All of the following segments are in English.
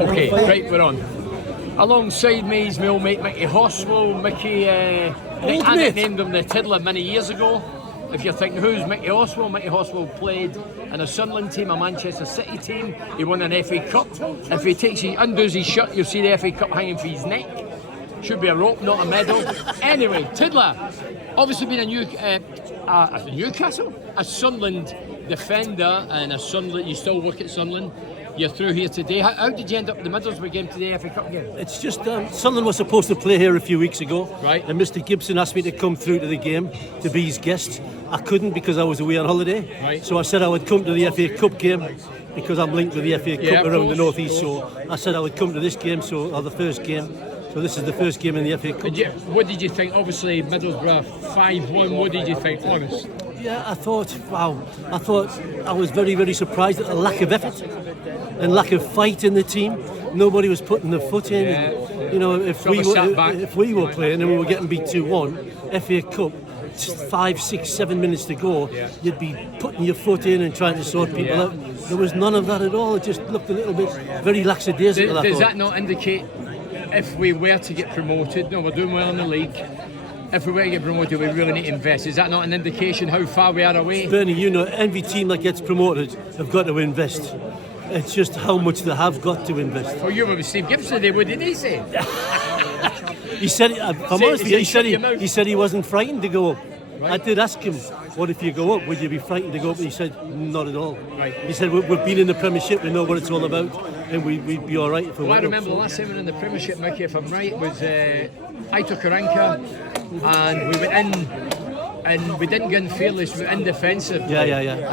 Okay, right, we're on. Alongside me is my old mate Mickey Hoswell. Mickey, I nicknamed him the Tiddler many years ago. If you're thinking, who's Mickey Hoswell? Mickey Hoswell played in a Sunderland team, a Manchester City team. He won an FA Cup. If he undoes his shirt, you'll see the FA Cup hanging from his neck. Should be a rope, not a medal. Anyway, Tiddler, obviously been a Newcastle, a Sunderland defender, and a Sunderland. You still work at Sunderland. You're through here today. How did you end up in the Middlesbrough game today, FA Cup game? It's just Sunderland was supposed to play here a few weeks ago, right? And Mr. Gibson asked me to come through to the game to be his guest. I couldn't because I was away on holiday, right? So I said I would come to the FA Cup game because I'm linked with the FA Cup around the North East. So I said I would come to this game, or the first game. So this is the first game in the FA Cup. What did you think? Obviously, Middlesbrough 5-1. What did you think? Honest. Yeah, I thought I was very, very surprised at the lack of effort and lack of fight in the team. Nobody was putting their foot in. Yeah. And, you know, if we were playing and we were getting beat 2-1, FA Cup, 5, 6, 7 minutes to go, you'd be putting your foot in and trying to sort people out. There was none of that at all. It just looked a little bit very lackadaisical. Does that not indicate if we were to get promoted? No, we're doing well in the league. If we were to get promoted, we really need to invest. Is that not an indication how far we are away? Bernie, you know, every team that gets promoted have got to invest. It's just how much they have got to invest. Oh, you were with Steve Gibson today, what did he say? He said, he said he wasn't frightened to go up. Right. I did ask him, what if you go up? Would you be frightened to go up? And he said, not at all. Right. He said, we've been in the Premiership, we know what it's all about, and we'd be all right if we went I remember the last time we were in the Premiership, Mickey, if I'm right, was Aitor Karanka, and we went in, and we didn't get in fearless, we were in defensive. Yeah.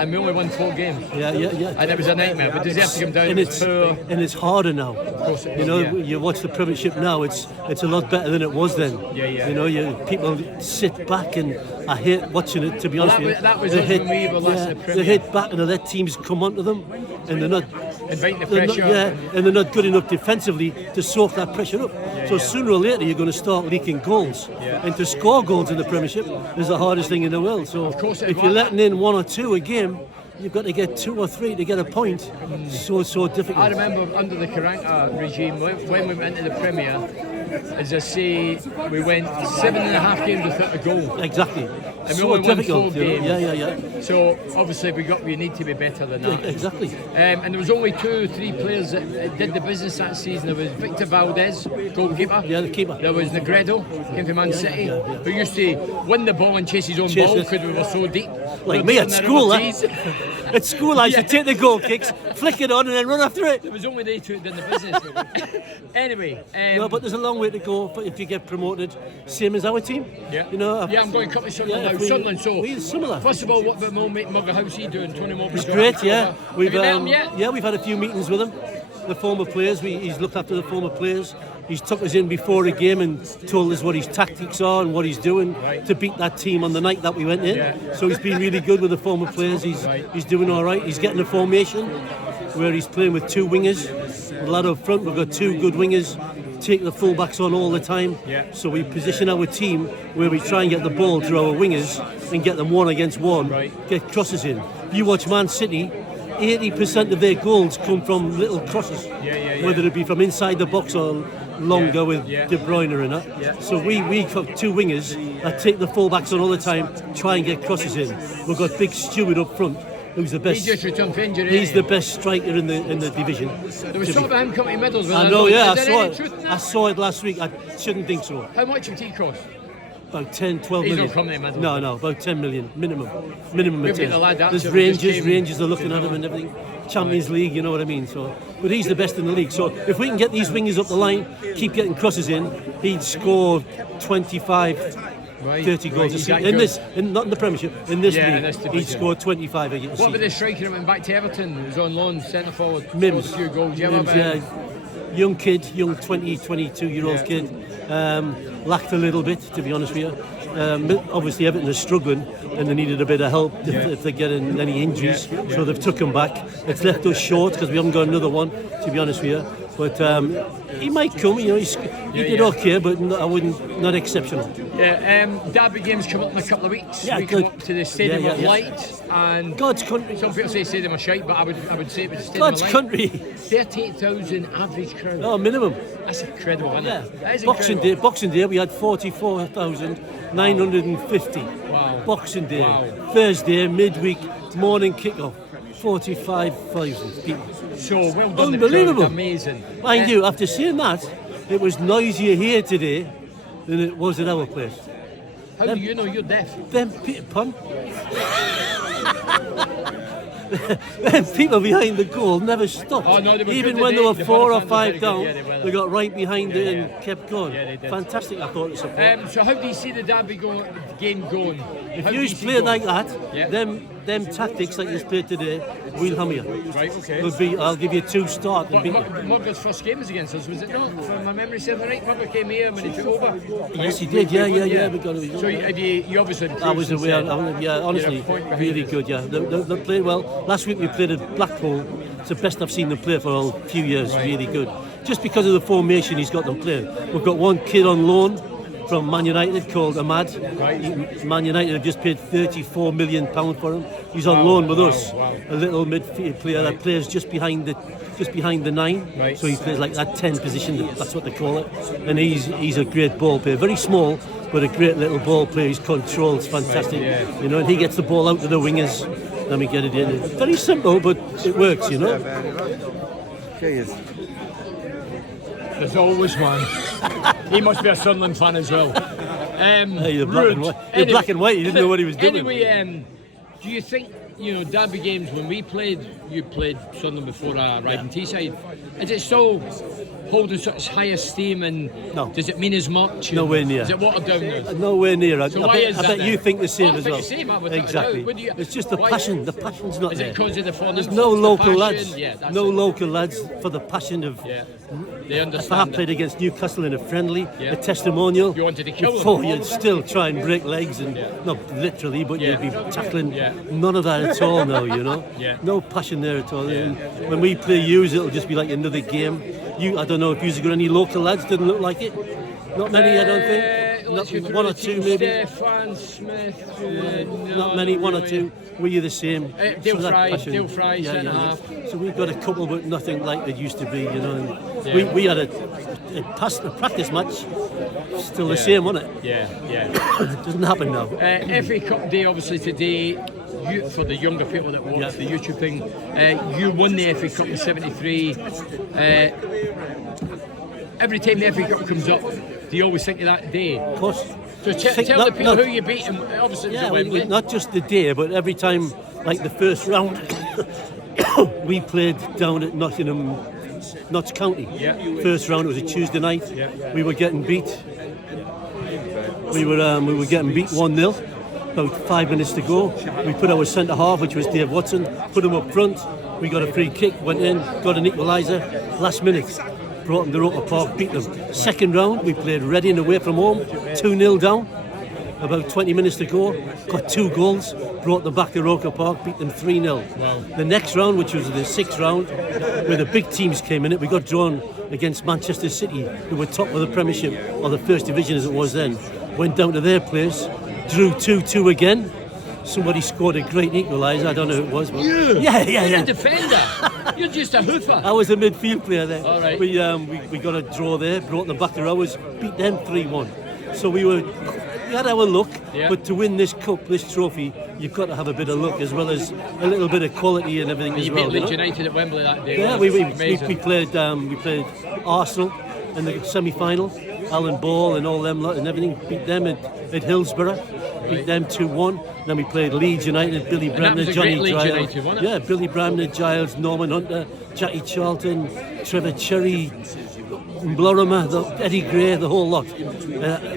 And we only won 4 games. Yeah. And it was a nightmare. We deserved to come down. And it's harder now. Of course it is, you know, you watch the Premiership now, it's a lot better than it was then. Yeah. You know, people sit back, and I hate watching it, to be honest with you. That was when we were last in the Premier. They hit back and they let teams come onto them, and they're not inviting the pressure. And they're not good enough defensively to soak that pressure up. So sooner or later you're going to start leaking goals. And to score goals in the Premiership is the hardest thing in the world. So if you're letting in 1 or 2 a game, you've got to get 2 or 3 to get a point. So difficult. I remember under the Karanka regime, when we went into the Premier, as I say, we went 7.5 games without a goal. Exactly. And so we only difficult. won 4 games. Yeah. So obviously we need to be better than that. Exactly. And there was only 2 or 3 players that did the business that season. There was Victor Valdez, goalkeeper. Yeah, the keeper. There was Negredo, came from Man City, who used to win the ball and chase his own ball because we were so deep. Like me at school, At school, I used to take the goal kicks, flick it on, and then run after it. It was only they 2 that did the business. Anyway. No, but there's a long way to go if you get promoted. Same as our team. Yeah. You know. I'm going to cut with Sunderland now. Sunderland. So we're similar. First of all, what about my mate Mugger? How's he doing? Tony Mowbray's great. Yeah. Have you met him yet? Yeah, we've had a few meetings with him. The former players. He's looked after the former players. He's took us in before a game and told us what his tactics are and what he's doing to beat that team on the night that we went in. Yeah. So he's been really good with the former players. He's doing all right. He's getting a formation where he's playing with 2 wingers. A lad up front, we've got 2 good wingers. Take the full-backs on all the time. So we position our team where we try and get the ball through our wingers and get them 1 against 1, get crosses in. You watch Man City, 80% of their goals come from little crosses, whether it be from inside the box or longer with De Bruyne in it. So we have 2 wingers that take the full-backs on all the time, try and get crosses in. We've got Big Stewart up front, who's the best. He just returned from injury. He's the best striker in the division. There was talk about him coming to Middlesbrough. I know, I saw it. I saw it last week. I shouldn't think so. How much would he cost? About 10, 12 He's million. not coming to Middlesbrough. No, about 10 million minimum. Minimum of 10. There's Rangers Rangers are looking at him and everything. Champions League, you know what I mean. So, but he's the best in the league. So if we can get these wingers up the line, keep getting crosses in, he'd score 25. 30 goals a season. Not in the Premiership, in this league, he scored 25 a season. What about the striker that went back to Everton? He was on loan, centre forward, Mims. scored a few goals. Young kid, young 20, 22-year-old kid. Lacked a little bit, to be honest with you. Obviously Everton are struggling and they needed a bit of help if they're getting any injuries, so they've took him back. It's left us short because we haven't got another one, to be honest with you. But he might come. You know, he did okay, but not exceptional. Yeah, Derby games come up in a couple of weeks. Yeah, we good. come up to the Stadium of Yeah. Light, and God's country. some people say Stadium of Shite, but I would say it was the Stadium God's of Light. country. 38,000 average crowd. Oh, minimum. That's incredible, isn't Yeah. it? That is Boxing Day, we had 44,950. Wow. Boxing Day. Wow. Thursday, midweek, morning kickoff, 45,000 people. So well done. Unbelievable. The crowd, amazing. Mind you, after saying that, it was noisier here today than it was at our place. How do you know you're deaf? Them people behind the goal never stopped. Oh, no, they were Even good when today. they were The 4 or Huddersfield were 5 very down, good. Yeah, they were. they got right behind it Yeah. and kept going. Yeah, they did. Fantastic, I thought, to support. So how do you see the Derby game going? If How do you see play it like going? that, Yeah. them tactics like you played today, we'll hammer you. Right, okay. I'll give you 2 start and But beat you. Mugger's first game was against us, was it not? From my memory serves right, Mugger came here when he took over. Yes, he did. Yeah. We got it. So you obviously improved I was since aware. then. Yeah, honestly, You're a point behind really us. good. Yeah, they played well. Last week we played at Blackpool. It's the best I've seen them play for a few years. Really good. Just because of the formation he's got them playing. We've got one kid on loan from Man United called Ahmad. Man United have just paid £34 million for him. He's on loan with us. A little midfield player that plays just behind the 9. Right. So he plays like that 10 position. That's what they call it. And he's a great ball player. Very small, but a great little ball player. His control's fantastic. You know, and he gets the ball out to the wingers. Then we get it in. It's very simple, but it works. You know. There's always one. He must be a Sunderland fan as well. Hey, you're black and white. You're black and white. You didn't know what he was doing. Anyway, do you think, Derby games, when we played, you played Sunderland before I arrived in Teesside, is it still holding such high esteem, and No. does it mean as much? Nowhere near. Is it watered down now? Nowhere near. I So why is bet that you then? think the same Well, I as think well. the same, I would- Exactly. would you- It's just the why- passion. The passion's not Is there. it because of the foreign There's influence, no the local passion? lads. Yeah, that's No it. local lads for the passion of. Yeah, they If I understand played it. against Newcastle in a friendly, Yeah. a testimonial, You wanted to kill them. before you'd still try and break legs and not literally, but you'd be tackling. None of that at all now, you know. Yeah. No passion there at all. And when we play yous, it'll just be like another game. I don't know if you've got any local lads. Didn't look like it. Not many, I don't think. Let's go through One or the two team. maybe. Stefan Smith. Not many, one or two. Were you the same? Dale that Fry, passion- Dale Fry, centre half. So we've got a couple, but nothing like it used to be, you know. And Yeah. we had a practice match, still the same, wasn't it? Yeah. It doesn't happen now. FA Cup Day, obviously today, for the younger people that watch the YouTube thing, you won the FA Cup in '73. Every time the FA Cup comes up, do you always think of that day? Of course. So Think tell the not- people not- who you beat, and obviously it was Yeah, at Wembley. not just the day, but every time, like the first round, we played down at Notts County. Yeah. First round, it was a Tuesday night. Yeah. We were getting beat. We were getting beat 1-0. About 5 minutes to go. We put our centre half, which was Dave Watson, put him up front. We got a free kick, went in, got an equaliser. Last minute, brought them to Roker Park, beat them. Second round, we played Reading away from home, 2-0 down. About 20 minutes to go, got 2 goals, brought them back to Roker Park, beat them 3-0. Wow. The next round, which was the 6th round, where the big teams came in it, we got drawn against Manchester City, who were top of the Premiership, or the First Division as it was then. Went down to their place, drew 2-2 again. Somebody scored a great equaliser, I don't know who it was. But You're yeah. a defender. You're just a hoofer. I was a midfield player there. All right. We got a draw there, brought them back to ours, beat them 3-1. So we had our luck, Yeah. but to win this cup, this trophy, you've got to have a bit of luck as well as a little bit of quality and everything as You well. beat you know? Leeds United at Wembley that day. Yeah, Amazing. we played Arsenal in the semi-final. Alan Ball and all them lot and everything, beat them at Hillsborough, beat them 2-1. Then we played Leeds United, Billy that Bremner, was a Johnny great Leeds Giles. United, wasn't it? Yeah, Billy Bremner, Giles, Norman Hunter, Jackie Charlton, Trevor Cherry, Blorama, Eddie Gray, the whole lot.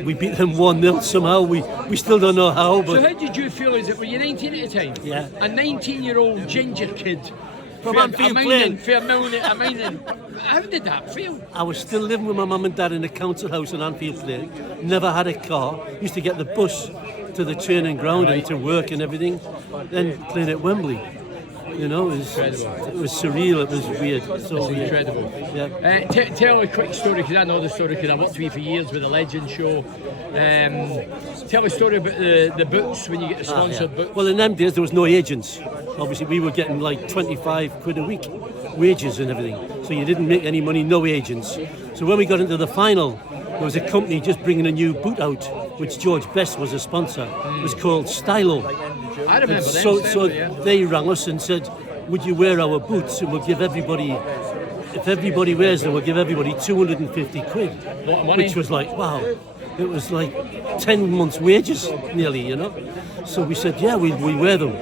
We beat them 1-0 somehow. We still don't know how, So but how did you feel? Were you 19 at the time? Yeah. A 19-year-old ginger kid. From Anfield playing. How did that feel? I was still living with my mum and dad in the council house in Anfield Plain. Never had a car. Used to get the bus to the training ground and to work and everything. Then playing at Wembley. You know, it was surreal. It was weird. So weird. Incredible. Yeah. Tell a quick story, because I know the story, because I worked with you for years with the Legend Show. Tell a story about the boots, when you get the sponsored boots. Well, in them days there was no agents. Obviously, we were getting like 25 quid a week, wages and everything. So you didn't make any money, no agents. So when we got into the final, there was a company just bringing a new boot out, which George Best was a sponsor. It was called Stylo. I remember them. So yeah. they rang us and said, would you wear our boots, and we'll give everybody, if everybody wears them, we'll give everybody 250 quid. Lot of money. Which was like, wow. It was like 10 months' wages, nearly, you know. So we said, yeah, we wear them.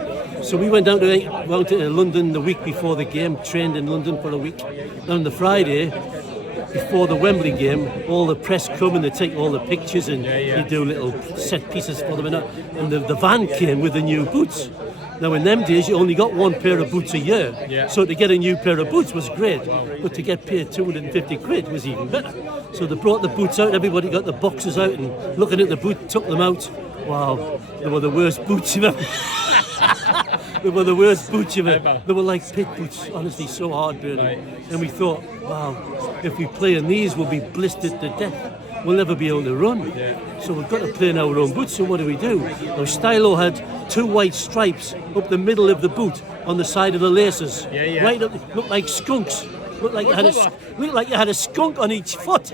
So we went down to London the week before the game, trained in London for a week. And on the Friday, before the Wembley game, all the press come and they take all the pictures, and you do little set pieces for them. And the van came with the new boots. Now in them days you only got one pair of boots a year, so to get a new pair of boots was great, but to get paid 250 quid was even better. So they brought the boots out, everybody got the boxes out and looking at the boot, took them out. Wow, they were the worst boots you've ever They were the worst boots you've ever. They were like pit boots, honestly, so hard burning. And we thought, wow, if we play in these we'll be blistered to death. We'll never be able to run. So we've got to play in our own boots. So what do? Now Stylo had 2 white stripes up the middle of the boot on the side of the laces. Right up, looked like skunks. Looked like you had a skunk on each foot.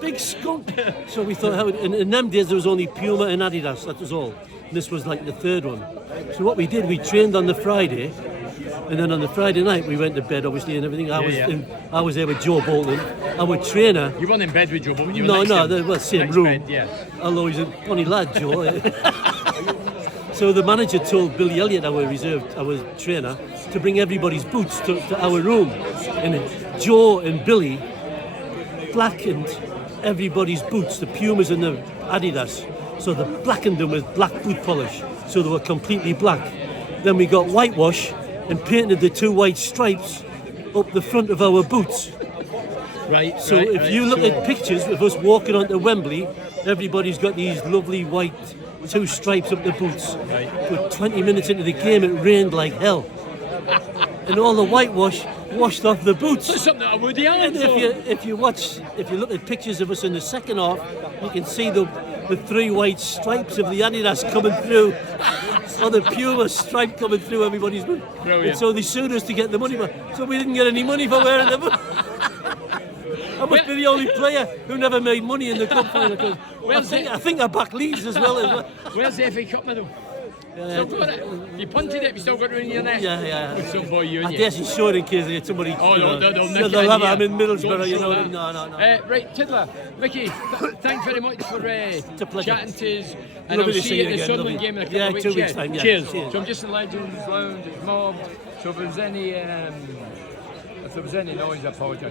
Big skunk. So we thought, in them days there was only Puma and Adidas. That was all. And this was like the third one. So what we did, we trained on the Friday. And then on the Friday night, we went to bed, obviously, and everything. I was there with Joe Bolton, our trainer. You weren't in bed with Joe Bolton? No, they were same room. Bed, Although he's a funny lad, Joe. So the manager told Billy Elliott, our trainer, to bring everybody's boots to our room. And Joe and Billy blackened everybody's boots, the Pumas and the Adidas. So they blackened them with black boot polish, so they were completely black. Then we got whitewash and painted the 2 white stripes up the front of our boots. Right. So if you look at pictures of us walking onto Wembley, everybody's got these lovely white 2 stripes up the boots. But 20 minutes into the game, it rained like hell. And all the whitewash washed off the boots. That's something that Woody Allen And if you look at pictures of us in the second half, you can see the 3 white stripes of the Adidas coming through, or the Puma stripe coming through everybody's boot. And so they sued us to get the money back. So we didn't get any money for wearing the boot. I must be the only player who never made money in the cup final. I think I backed Leeds as well. Where's the FA Cup medal? Still got it. You punted it, you still got it in your neck. Yeah. With some boy, you and I you. guess he's short in case somebody. Oh, no, they'll nick they'll it have in I'm in here. Middlesbrough, you know. Don't No. Right, Tiddler, Mickey, thanks very much for a pleasure. chatting to us. And Lovely I'll to see see you you at the again, Sunderland lovely. game in a couple of weeks. 2 weeks' time, yeah. Cheers. Cheers. So I'm just in Legends Lounge, it's mobbed. So if there's any noise, I apologise.